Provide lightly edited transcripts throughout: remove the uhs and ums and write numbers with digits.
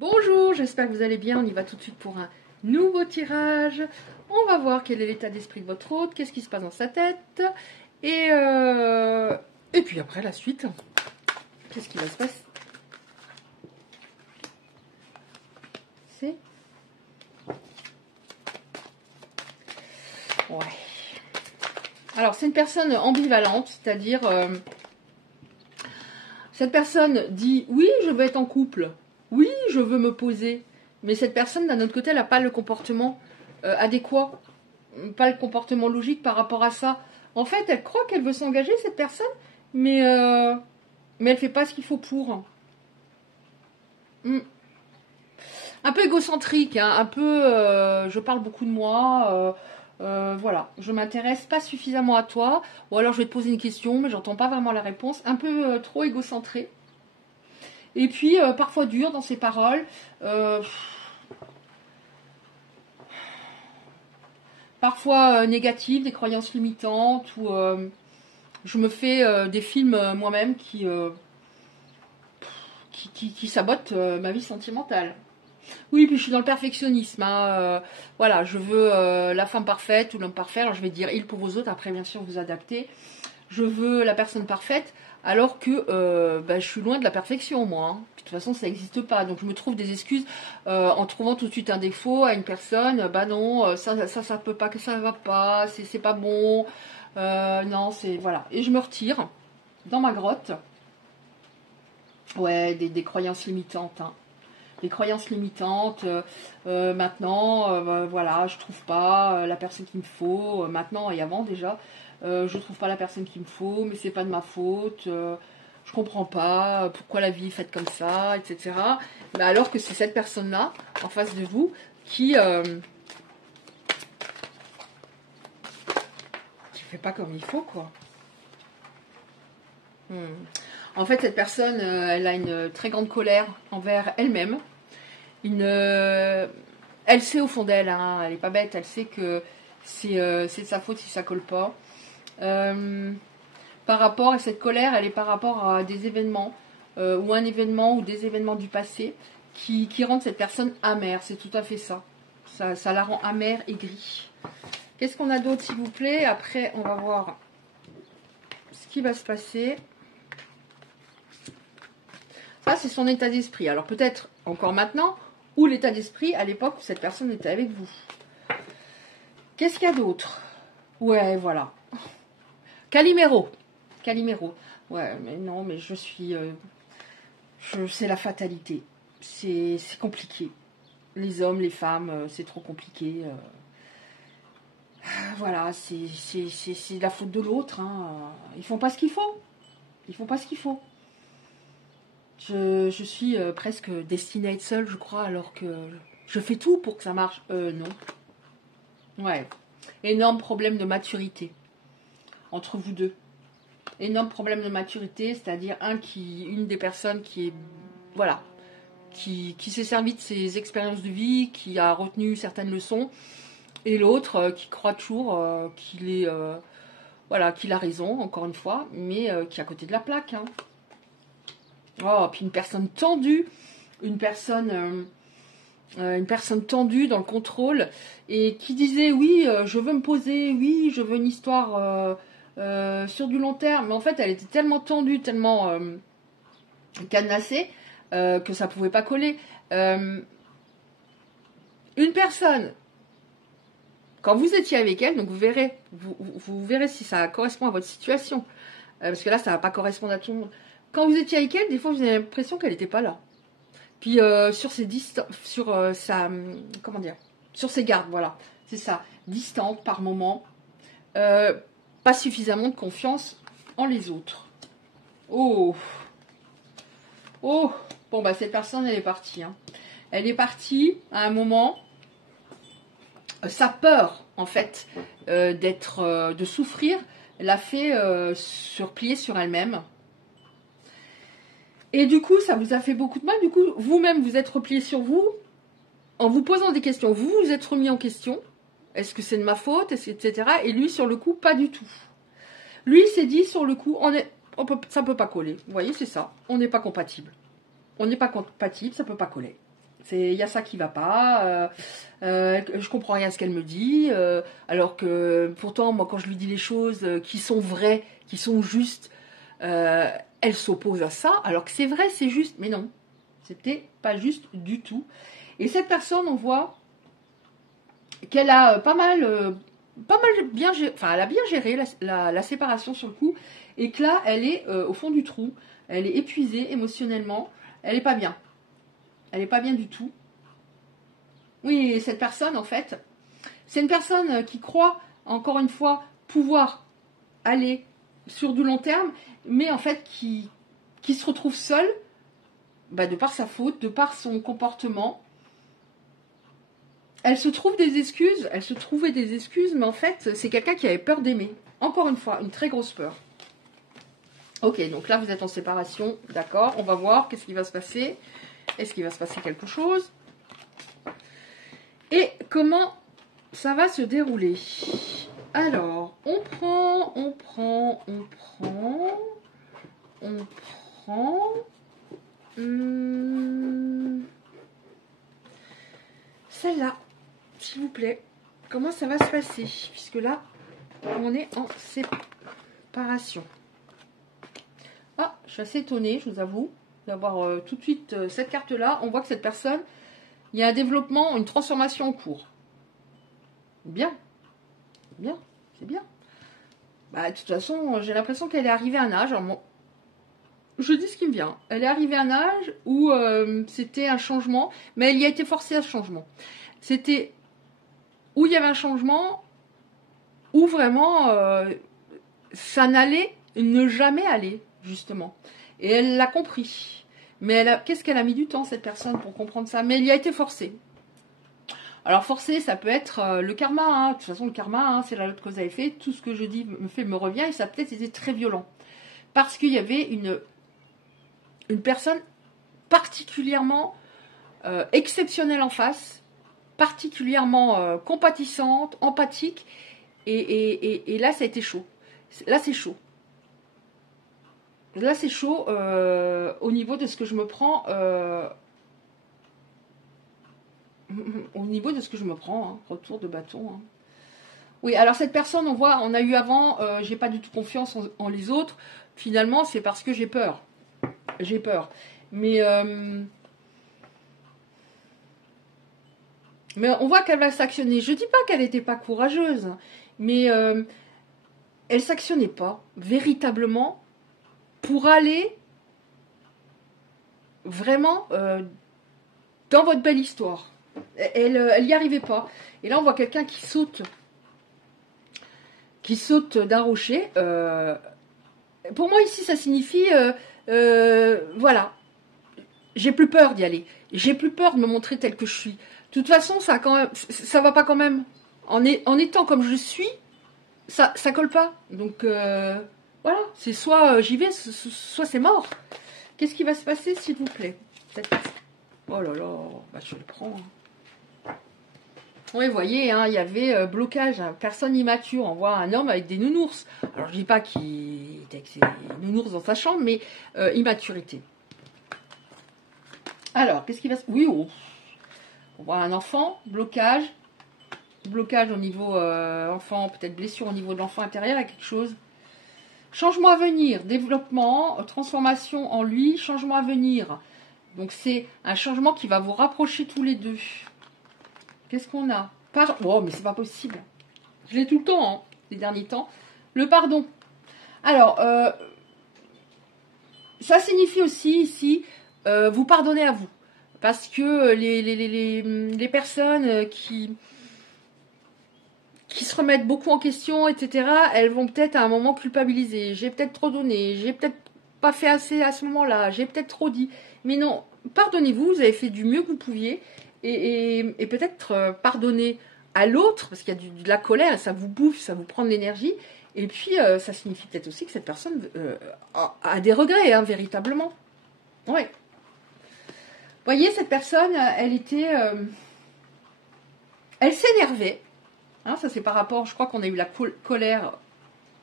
Bonjour, j'espère que vous allez bien. On y va tout de suite pour un nouveau tirage. On va voir quel est l'état d'esprit de votre hôte, qu'est-ce qui se passe dans sa tête. Et puis après la suite, qu'est-ce qui va se passer? Ouais. Alors, c'est une personne ambivalente, c'est-à-dire... cette personne dit, oui, je veux être en couple. Oui, je veux me poser. Mais cette personne, d'un autre côté, elle n'a pas le comportement adéquat. Pas le comportement logique par rapport à ça. En fait, elle croit qu'elle veut s'engager, cette personne, mais elle ne fait pas ce qu'il faut pour. Un peu égocentrique, hein, un peu... je parle beaucoup de moi... voilà, je m'intéresse pas suffisamment à toi, ou alors je vais te poser une question, mais j'entends pas vraiment la réponse, un peu trop égocentré. Et puis parfois dur dans ses paroles, parfois négative, des croyances limitantes, ou je me fais des films moi-même qui sabotent ma vie sentimentale. Oui, puis je suis dans le perfectionnisme. Hein, voilà, je veux la femme parfaite ou l'homme parfait. Alors je vais dire il pour vos autres. Après, bien sûr, vous adaptez. Je veux la personne parfaite, alors que je suis loin de la perfection, moi. Hein. De toute façon, ça n'existe pas. Donc je me trouve des excuses en trouvant tout de suite un défaut à une personne. Bah non, ça peut pas, que ça va pas, c'est pas bon. Non, c'est voilà. Et je me retire dans ma grotte. Ouais, des croyances limitantes. Hein. Des croyances limitantes, maintenant, voilà, je trouve pas la personne qu'il me faut, maintenant et avant déjà, je trouve pas la personne qu'il me faut, mais c'est pas de ma faute, je comprends pas pourquoi la vie est faite comme ça, etc. Mais alors que c'est cette personne-là, en face de vous, qui fait pas comme il faut, quoi. En fait, cette personne, elle a une très grande colère envers elle-même. Elle sait au fond d'elle, hein, elle est pas bête, elle sait que c'est de sa faute si ça colle pas. Par rapport à cette colère, elle est par rapport à des événements, ou un événement ou des événements du passé qui rendent cette personne amère, c'est tout à fait ça. Ça la rend amère, aigrie. Qu'est-ce qu'on a d'autre, s'il vous plaît? Après, on va voir ce qui va se passer. Ça, c'est son état d'esprit. Alors peut-être encore maintenant, ou l'état d'esprit à l'époque où cette personne était avec vous. Qu'est-ce qu'il y a d'autre? Ouais, voilà. Calimero. Ouais, mais non, mais je suis... c'est la fatalité. C'est compliqué. Les hommes, les femmes, c'est trop compliqué. Voilà, c'est la faute de l'autre. Hein. Ils font pas ce qu'il faut. Je suis presque destinée à être seule, je crois, alors que je fais tout pour que ça marche. Non. Ouais. Énorme problème de maturité entre vous deux. Énorme problème de maturité, c'est-à-dire une des personnes qui est, voilà, qui s'est servi de ses expériences de vie, qui a retenu certaines leçons, et l'autre qui croit toujours qu'il a raison, encore une fois, mais qui est à côté de la plaque. Hein. Oh, puis une personne tendue, une personne tendue dans le contrôle et qui disait oui, je veux me poser, oui, je veux une histoire sur du long terme. Mais en fait, elle était tellement tendue, tellement cadenassée que ça pouvait pas coller. Une personne, quand vous étiez avec elle, donc vous verrez si ça correspond à votre situation, parce que là, ça va pas correspondre à tout le monde. Quand vous étiez avec elle, des fois, vous avez l'impression qu'elle n'était pas là. Puis sur ses sur ses gardes, voilà, c'est ça, distante par moment, pas suffisamment de confiance en les autres. Oh, bon bah cette personne elle est partie. Hein. Elle est partie à un moment. Sa peur en fait de souffrir l'a fait se replier sur elle-même. Et du coup, ça vous a fait beaucoup de mal. Du coup, vous-même, vous êtes replié sur vous en vous posant des questions. Vous vous êtes remis en question. Est-ce que c'est de ma faute, etc. Et lui, sur le coup, pas du tout. Lui, s'est dit, sur le coup, ça ne peut pas coller. Vous voyez, c'est ça. On n'est pas compatible. Ça ne peut pas coller. Il y a ça qui va pas. Je comprends rien à ce qu'elle me dit. Alors que pourtant, moi, quand je lui dis les choses qui sont vraies, qui sont justes, elle s'oppose à ça. Alors que c'est vrai, c'est juste. Mais non, c'était pas juste du tout. Et cette personne, on voit qu'elle a pas mal bien géré, enfin, elle a bien géré la séparation sur le coup. Et que là, elle est au fond du trou. Elle est épuisée émotionnellement. Elle est pas bien. Elle est pas bien du tout. Oui, cette personne, en fait, c'est une personne qui croit, encore une fois, pouvoir aller sur du long terme, mais en fait qui se retrouve seule, de par sa faute, de par son comportement. Elle se trouve des excuses, elle se trouvait des excuses, mais en fait, c'est quelqu'un qui avait peur d'aimer. Encore une fois, une très grosse peur. Ok, donc là, vous êtes en séparation, d'accord, on va voir qu'est-ce qui va se passer. Est-ce qu'il va se passer quelque chose? Et comment ça va se dérouler? Alors, on prend. Celle-là, s'il vous plaît. Comment ça va se passer? Puisque là, on est en séparation. Ah, je suis assez étonnée, je vous avoue, d'avoir tout de suite cette carte-là. On voit que cette personne, il y a un développement, une transformation en cours. Bien. Bien, c'est bien. De toute façon, j'ai l'impression qu'elle est arrivée à un âge. Alors, je dis ce qui me vient. Elle est arrivée à un âge où c'était un changement, mais elle y a été forcée à ce changement. C'était où il y avait un changement, où vraiment ça n'allait ne jamais aller, justement. Et elle l'a compris. Mais qu'est-ce qu'elle a mis du temps, cette personne, pour comprendre ça? Mais elle y a été forcée. Alors forcé, ça peut être le karma. Hein. De toute façon, le karma, c'est la loi de cause à effet. Tout ce que je dis me revient et ça a peut-être été très violent. Parce qu'il y avait une personne particulièrement exceptionnelle en face, particulièrement compatissante, empathique. Et là, ça a été chaud. Là, c'est chaud. Là, c'est chaud au niveau de ce que je me prends... au niveau de ce que je me prends, retour de bâton. Oui, alors cette personne, on a eu avant, j'ai pas du tout confiance en les autres. Finalement, c'est parce que j'ai peur. J'ai peur. Mais on voit qu'elle va s'actionner. Je dis pas qu'elle n'était pas courageuse, mais elle s'actionnait pas véritablement pour aller vraiment dans votre belle histoire. Elle n'y arrivait pas. Et là, on voit quelqu'un qui saute d'un rocher. Pour moi, ici, ça signifie, voilà, j'ai plus peur d'y aller. J'ai plus peur de me montrer telle que je suis. De toute façon, ça va pas quand même. En étant comme je suis, ça colle pas. Donc, voilà, c'est soit j'y vais, soit c'est mort. Qu'est-ce qui va se passer, s'il vous plaît? Oh là là, je le prends. Oui, vous voyez, il y avait blocage, personne immature. On voit un homme avec des nounours. Alors, je dis pas qu'il était avec ses nounours dans sa chambre, mais immaturité. Alors, qu'est-ce qui va se... Oui, on voit un enfant, blocage au niveau enfant, peut-être blessure au niveau de l'enfant intérieur, il y a quelque chose. Changement à venir, développement, transformation en lui, changement à venir. Donc, c'est un changement qui va vous rapprocher tous les deux. Qu'est-ce qu'on a? Oh, mais c'est pas possible. Je l'ai tout le temps, ces derniers temps. Le pardon. Alors, ça signifie aussi, ici, vous pardonnez à vous. Parce que les personnes qui se remettent beaucoup en question, etc., elles vont peut-être à un moment culpabiliser. J'ai peut-être trop donné, j'ai peut-être pas fait assez à ce moment-là, j'ai peut-être trop dit. Mais non, pardonnez-vous, vous avez fait du mieux que vous pouviez. Et peut-être pardonner à l'autre, parce qu'il y a de la colère, ça vous bouffe, ça vous prend de l'énergie. Et puis, ça signifie peut-être aussi que cette personne a des regrets, véritablement. Ouais. Vous voyez, cette personne, elle s'énervait. Ça, c'est par rapport, je crois qu'on a eu la colère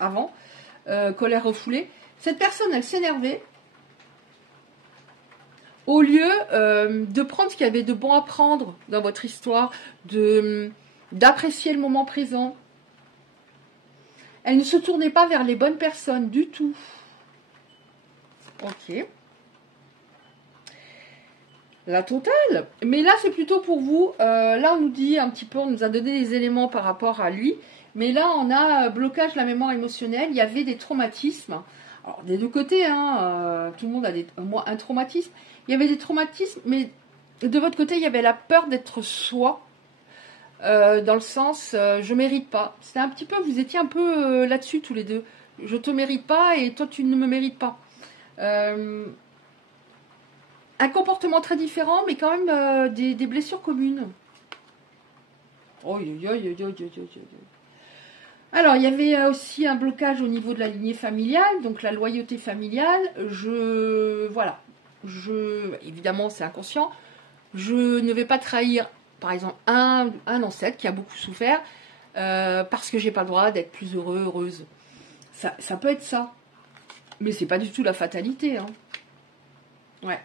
avant, colère refoulée. Cette personne, elle s'énervait au lieu de prendre ce qu'il y avait de bon à prendre dans votre histoire, d'apprécier le moment présent, elle ne se tournait pas vers les bonnes personnes du tout. Ok. La totale. Mais là, c'est plutôt pour vous. Là, on nous dit un petit peu, on nous a donné des éléments par rapport à lui. Mais là, on a blocage de la mémoire émotionnelle. Il y avait des traumatismes. Alors, des deux côtés, hein, tout le monde a un traumatisme. Il y avait des traumatismes, mais de votre côté, il y avait la peur d'être soi. Dans le sens, je mérite pas. C'était un petit peu, vous étiez un peu là-dessus tous les deux. Je te mérite pas et toi, tu ne me mérites pas. Un comportement très différent, mais quand même des blessures communes. Alors, il y avait aussi un blocage au niveau de la lignée familiale, donc la loyauté familiale. Évidemment, c'est inconscient. Je ne vais pas trahir, par exemple, un ancêtre qui a beaucoup souffert parce que j'ai pas le droit d'être plus heureuse. Ça peut être ça, mais c'est pas du tout la fatalité. Hein. Ouais.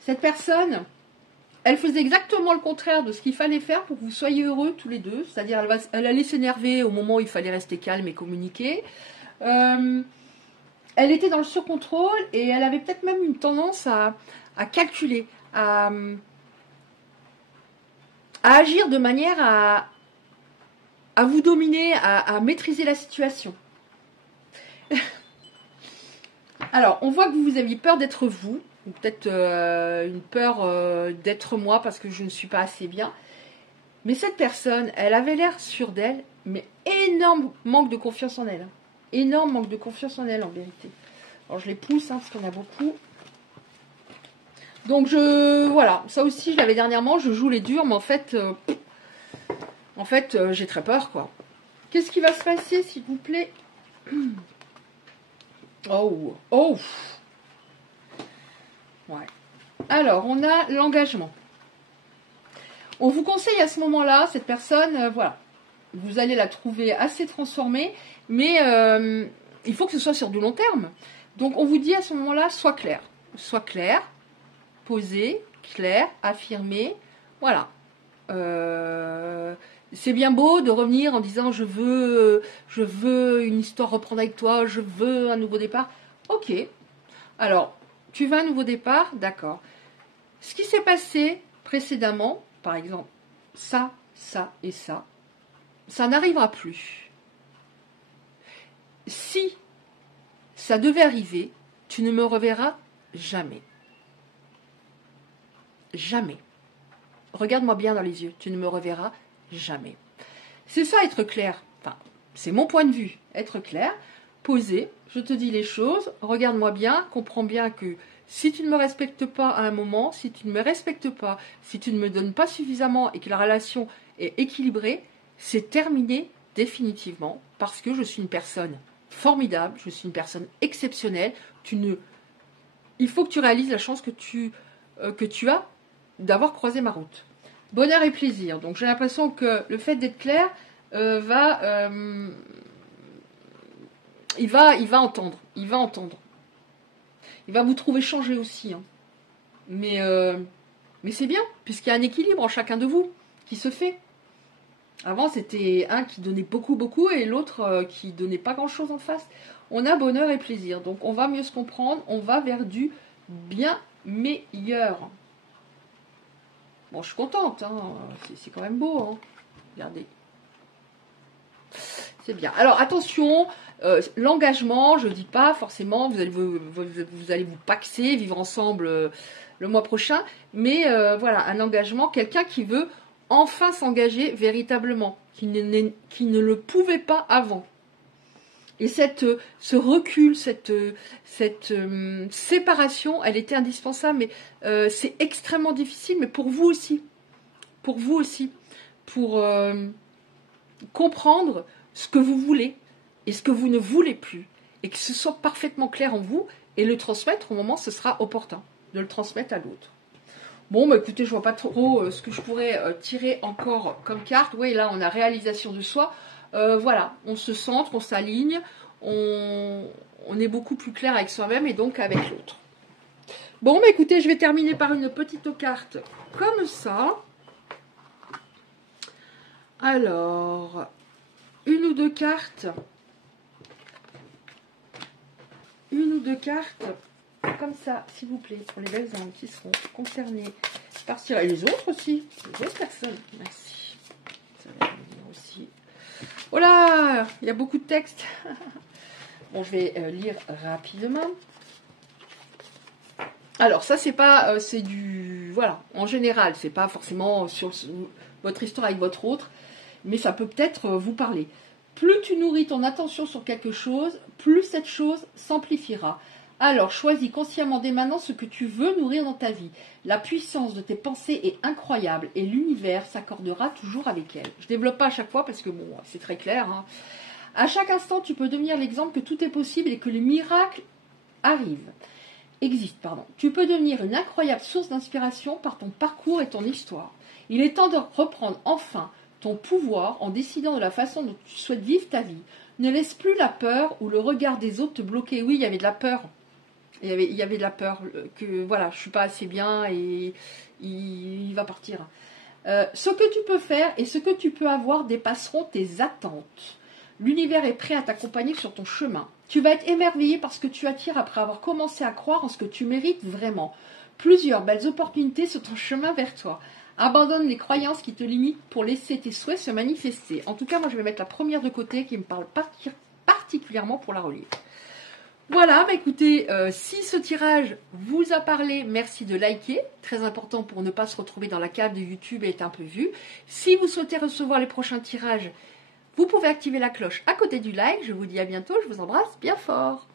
Cette personne, elle faisait exactement le contraire de ce qu'il fallait faire pour que vous soyez heureux tous les deux. C'est-à-dire, elle allait s'énerver au moment où il fallait rester calme et communiquer. Elle était dans le surcontrôle et elle avait peut-être même une tendance à calculer, à agir de manière à vous dominer, à maîtriser la situation. Alors, on voit que vous aviez peur d'être vous, ou peut-être une peur d'être moi parce que je ne suis pas assez bien. Mais cette personne, elle avait l'air sûre d'elle, mais énorme manque de confiance en elle. Énorme manque de confiance en elle, en vérité. Alors, je les pousse, hein, parce qu'il y en a beaucoup. Donc, voilà, ça aussi, je l'avais dernièrement, je joue les durs, mais en fait, j'ai très peur, quoi. Qu'est-ce qui va se passer, s'il vous plaît? Oh. Ouais. Alors, on a l'engagement. On vous conseille à ce moment-là, cette personne, voilà, vous allez la trouver assez transformée, mais il faut que ce soit sur du long terme. Donc, on vous dit à ce moment-là, sois clair. Sois clair, posé, clair, affirmé, voilà. C'est bien beau de revenir en disant je veux une histoire reprendre avec toi, je veux un nouveau départ. Ok. Alors, tu veux un nouveau départ, d'accord. Ce qui s'est passé précédemment, par exemple, ça et ça n'arrivera plus. Si ça devait arriver, tu ne me reverras jamais. Jamais. Regarde-moi bien dans les yeux, tu ne me reverras jamais. C'est ça être clair. Enfin, c'est mon point de vue. Être clair, posé, je te dis les choses, regarde-moi bien, comprends bien que si tu ne me respectes pas à un moment, si tu ne me respectes pas, si tu ne me donnes pas suffisamment et que la relation est équilibrée, c'est terminé définitivement parce que je suis une personne formidable, je suis une personne exceptionnelle. Il faut que tu réalises la chance que tu as d'avoir croisé ma route. Bonheur et plaisir. Donc j'ai l'impression que le fait d'être clair il va entendre. Il va vous trouver changé aussi. Hein. Mais c'est bien, puisqu'il y a un équilibre en chacun de vous qui se fait. Avant, c'était un qui donnait beaucoup et l'autre qui donnait pas grand-chose en face. On a bonheur et plaisir. Donc on va mieux se comprendre, on va vers du bien meilleur. Bon, je suis contente, hein. C'est quand même beau. Hein. Regardez. C'est bien. Alors, attention, l'engagement, je ne dis pas forcément, vous allez vous paxer, vivre ensemble le mois prochain, mais voilà, un engagement, quelqu'un qui veut enfin s'engager véritablement, qui ne le pouvait pas avant. Et ce recul, cette séparation, elle était indispensable, mais c'est extrêmement difficile, mais pour vous aussi. Pour vous aussi. Pour comprendre ce que vous voulez et ce que vous ne voulez plus. Et que ce soit parfaitement clair en vous et le transmettre au moment où ce sera opportun. De le transmettre à l'autre. Bon, bah écoutez, je vois pas trop ce que je pourrais tirer encore comme carte. Oui, là, on a réalisation de soi. Voilà, on se centre, on s'aligne, on est beaucoup plus clair avec soi-même et donc avec l'autre. Bon, bah écoutez, je vais terminer par une petite carte comme ça. Alors, une ou deux cartes. Une ou deux cartes comme ça, s'il vous plaît, pour les belles âmes qui seront concernées par cela. Et les autres aussi, les autres personnes. Merci. Ça va venir aussi. Voilà, il y a beaucoup de texte. Bon, je vais lire rapidement. Alors, ça, c'est pas, c'est du, voilà, en général, c'est pas forcément sur votre histoire avec votre autre, mais ça peut peut-être vous parler. Plus tu nourris ton attention sur quelque chose, plus cette chose s'amplifiera. Alors, choisis consciemment dès maintenant ce que tu veux nourrir dans ta vie. La puissance de tes pensées est incroyable et l'univers s'accordera toujours avec elle. Je ne développe pas à chaque fois parce que, bon, c'est très clair, hein. À chaque instant, tu peux devenir l'exemple que tout est possible et que les miracles existent. Tu peux devenir une incroyable source d'inspiration par ton parcours et ton histoire. Il est temps de reprendre enfin ton pouvoir en décidant de la façon dont tu souhaites vivre ta vie. Ne laisse plus la peur ou le regard des autres te bloquer. Oui, il y avait de la peur. Il y avait de la peur que voilà, je suis pas assez bien et il va partir. Ce que tu peux faire et ce que tu peux avoir dépasseront tes attentes. L'univers est prêt à t'accompagner sur ton chemin. Tu vas être émerveillé par ce que tu attires après avoir commencé à croire en ce que tu mérites vraiment. Plusieurs belles opportunités sur ton chemin vers toi. Abandonne les croyances qui te limitent pour laisser tes souhaits se manifester. En tout cas, moi, je vais mettre la première de côté qui me parle particulièrement pour la relire. Voilà, bah écoutez, si ce tirage vous a parlé, merci de liker. Très important pour ne pas se retrouver dans la cave de YouTube et être un peu vu. Si vous souhaitez recevoir les prochains tirages, vous pouvez activer la cloche à côté du like. Je vous dis à bientôt, je vous embrasse bien fort.